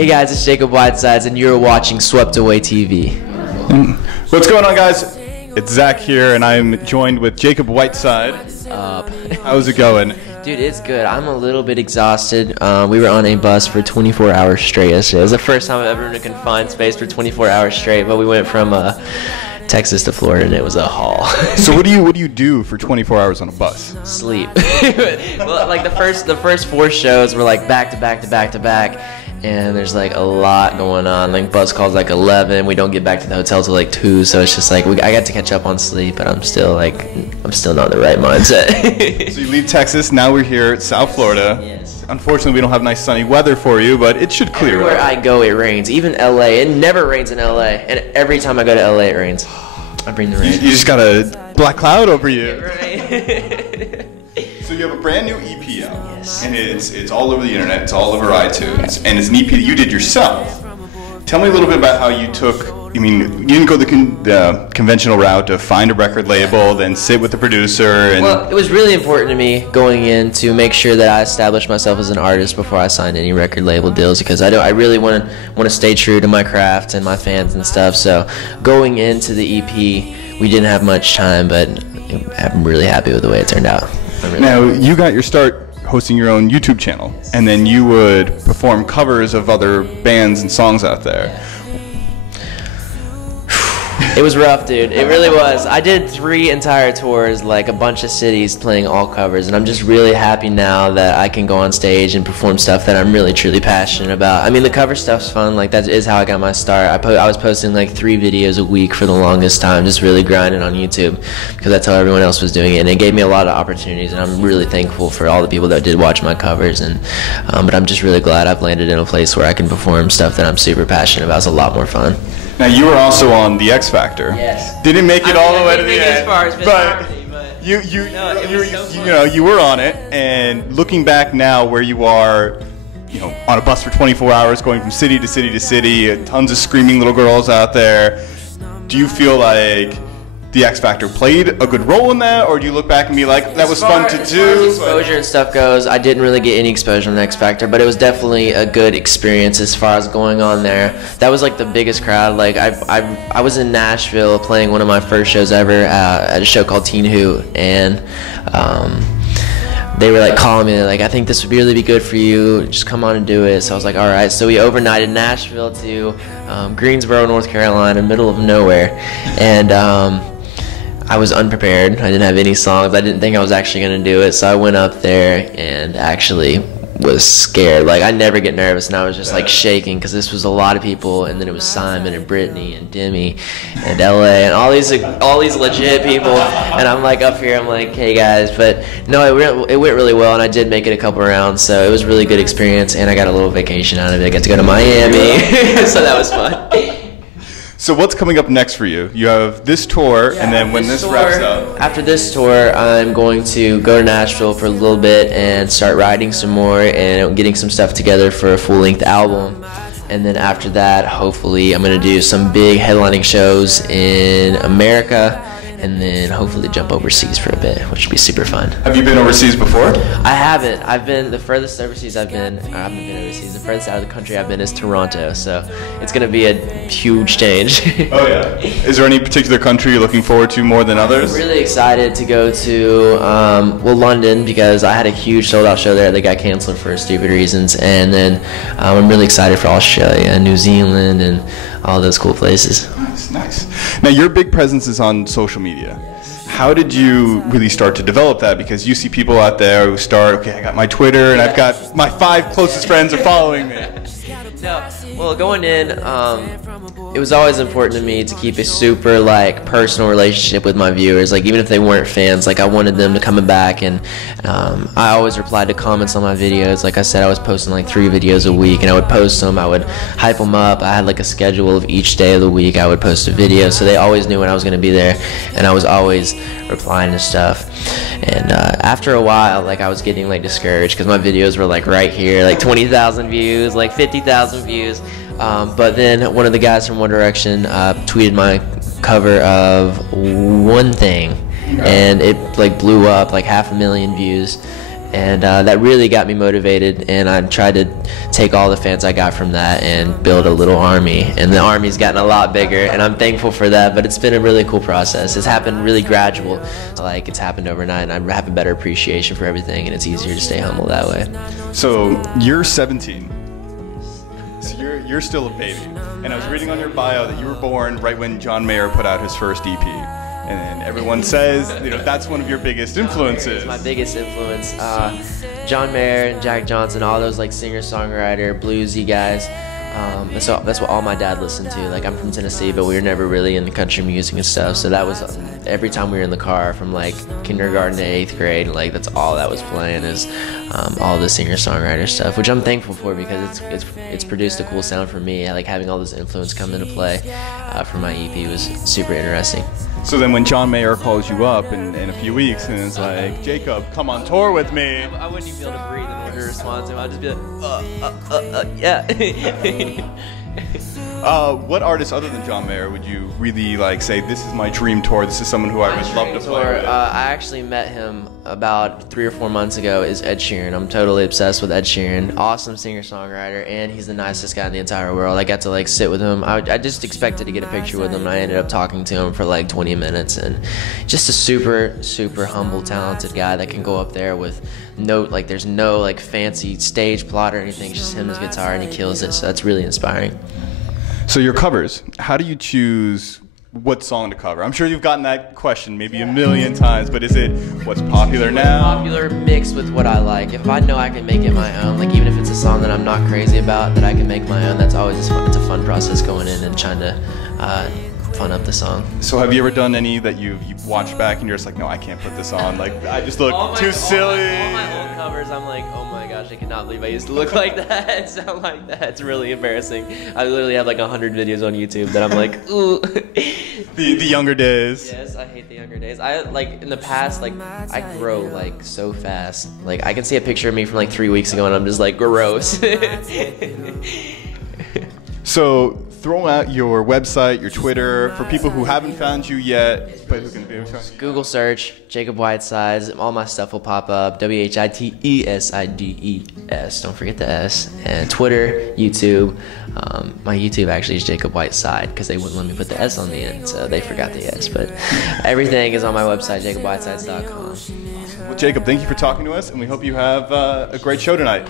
Hey guys, it's Jacob Whitesides, and you're watching Swept Away TV. What's going on, guys? It's Zach here, and I'm joined with Jacob Whiteside. How's it going? Dude, it's good. I'm a little bit exhausted. We were on a bus for 24 hours straight yesterday. It was the first time I've ever been in a confined space for 24 hours straight, but we went from Texas to Florida, and it was a haul. So what do you do for 24 hours on a bus? Sleep. Well, like the first 4 shows were like back to back to back to back, and there's like a lot going on. Like bus calls like 11. We don't get back to the hotel till like 2, so it's just like I got to catch up on sleep, but I'm still not in the right mindset. So you leave Texas. Now we're here at South Florida. Yes. Unfortunately, we don't have nice sunny weather for you, but it should clear Everywhere up. I go, it rains. Even LA, it never rains in LA, and every time I go to LA, it rains. I bring the rain. You just got a black cloud over you. Right. So you have a brand new EP out, Yes. and it's all over the internet. It's all over iTunes, and it's an EP that you did yourself. Tell me a little bit about how you took. I mean, you didn't go the conventional route to find a record label, then sit with the producer. And Well, it was really important to me going in to make sure that I established myself as an artist before I signed any record label deals, because I really want to stay true to my craft and my fans and stuff. So going into the EP, we didn't have much time, but I'm really happy with the way it turned out. Now, you got your start hosting your own YouTube channel, and then you would perform covers of other bands and songs out there. It was rough, dude. It really was. I did 3 entire tours, like a bunch of cities playing all covers, and I'm just really happy now that I can go on stage and perform stuff that I'm really truly passionate about. I mean, the cover stuff's fun. Like, that is how I got my start. I was posting like 3 videos a week for the longest time, just really grinding on YouTube, because that's how everyone else was doing it, and it gave me a lot of opportunities, and I'm really thankful for all the people that did watch my covers. And but I'm just really glad I've landed in a place where I can perform stuff that I'm super passionate about. It's a lot more fun. Now, you were also on The X Factor. Yes. Didn't make it all the way to the as end, far as but you were on it. And looking back now, where you are, on a bus for 24 hours, going from city to city to city, tons of screaming little girls out there. Do you feel like The X Factor played a good role in that, or do you look back and be like, that was fun to As do? far as exposure and stuff goes, I didn't really get any exposure on the X Factor, but it was definitely a good experience as far as going on there. That was like the biggest crowd. Like I was in Nashville playing one of my first shows ever at a show called Teen Hoot, and they were like calling me, like, I think this would really be good for you, just come on and do it. So I was like, all right. So we overnighted Nashville to Greensboro, North Carolina, middle of nowhere, and I was unprepared. I didn't have any songs. I didn't think I was actually going to do it. So I went up there and actually was scared. Like, I never get nervous, and I was just like shaking, because this was a lot of people, and then it was Simon and Brittany and Demi and LA and all these legit people, and I'm like up here, I'm like, hey guys. But no, it went really well, and I did make it a couple rounds, so it was a really good experience, and I got a little vacation out of it. I got to go to Miami, so that was fun. So what's coming up next for you? You have this tour, and then when this wraps up. After this tour, I'm going to go to Nashville for a little bit and start writing some more and getting some stuff together for a full-length album. And then after that, hopefully, I'm going to do some big headlining shows in America, and then hopefully jump overseas for a bit, which would be super fun. Have you been overseas before? I haven't. I've been, the furthest overseas I've been, or I haven't been overseas, the furthest out of the country I've been is Toronto, so it's going to be a huge change. Oh yeah. Is there any particular country you're looking forward to more than others? I'm really excited to go to, London, because I had a huge sold-out show there that got canceled for stupid reasons, and then I'm really excited for Australia and New Zealand and all those cool places. Nice. Now, your big presence is on social media. How did you really start to develop that? Because you see people out there who start, okay, I got my Twitter, and I've got my 5 closest friends are following me. No, well, going in, it was always important to me to keep a super, like, personal relationship with my viewers. Like, even if they weren't fans, like, I wanted them to come back, and I always replied to comments on my videos. Like I said, I was posting, like, 3 videos a week, and I would post them. I would hype them up. I had, like, a schedule of each day of the week I would post a video, so they always knew when I was going to be there, and I was always replying to stuff. And after a while, like, I was getting, like, discouraged, because my videos were, like, right here, like, 20,000 views, like, 50,000 views. But then one of the guys from One Direction tweeted my cover of One Thing, and it, like, blew up, like, 500,000 views. and that really got me motivated, and I tried to take all the fans I got from that and build a little army, and the army's gotten a lot bigger, and I'm thankful for that. But it's been a really cool process. It's happened really gradual, like it's happened overnight, and I have a better appreciation for everything, and it's easier to stay humble that way. So you're 17. So you're still a baby, and I was reading on your bio that you were born right when John Mayer put out his first EP, and everyone says that's one of your biggest influences. It's my biggest influence. John Mayer and Jack Johnson, all those like singer-songwriter, bluesy guys. That's what all my dad listened to. Like, I'm from Tennessee, but we were never really into country music and stuff. So that was every time we were in the car from like kindergarten to 8th grade. Like, that's all that was playing is all the singer-songwriter stuff, which I'm thankful for because it's produced a cool sound for me. Like, having all this influence come into play for my EP was super interesting. So then when John Mayer calls you up in a few weeks and is like, Jacob, come on tour with me. I wouldn't even be able to breathe in order to respond to him. I'd just be like, yeah. What artists other than John Mayer would you really like say, this is my dream tour, this is someone who I would love to play with? I actually met him about 3 or 4 months ago, is Ed Sheeran. I'm totally obsessed with Ed Sheeran. Awesome singer-songwriter, and he's the nicest guy in the entire world. I got to like sit with him. I just expected to get a picture with him, and I ended up talking to him for like 20 minutes, and just a super, super humble, talented guy that can go up there with there's no like fancy stage plot or anything. It's just him and his guitar, and he kills it, so that's really inspiring. So your covers, how do you choose what song to cover? I'm sure you've gotten that question maybe a million times, but is it what's popular now? Popular mixed with what I like. If I know I can make it my own, like even if it's a song that I'm not crazy about that I can make my own, that's always fun. It's a fun process going in and trying to fun up the song. So have you ever done any that you've watched back and you're just like, no, I can't put this on, like I just look too silly? All my old covers, I'm like, oh my gosh, I cannot believe I used to look like that, sound like that. It's really embarrassing. I literally have like 100 videos on YouTube that I'm like, ooh. The younger days. Yes, I hate the younger days. I like in the past, like I grow like so fast. Like I can see a picture of me from like 3 weeks ago and I'm just like gross. So throw out your website, your Twitter, for people who haven't found you yet, but who can be. Google search Jacob Whitesides. All my stuff will pop up. WHITESIDES. Don't forget the S. And Twitter, YouTube. My YouTube actually is Jacob Whiteside because they wouldn't let me put the S on the end, so they forgot the S. But everything is on my website, jacobwhitesides.com. Well, Jacob, thank you for talking to us, and we hope you have a great show tonight.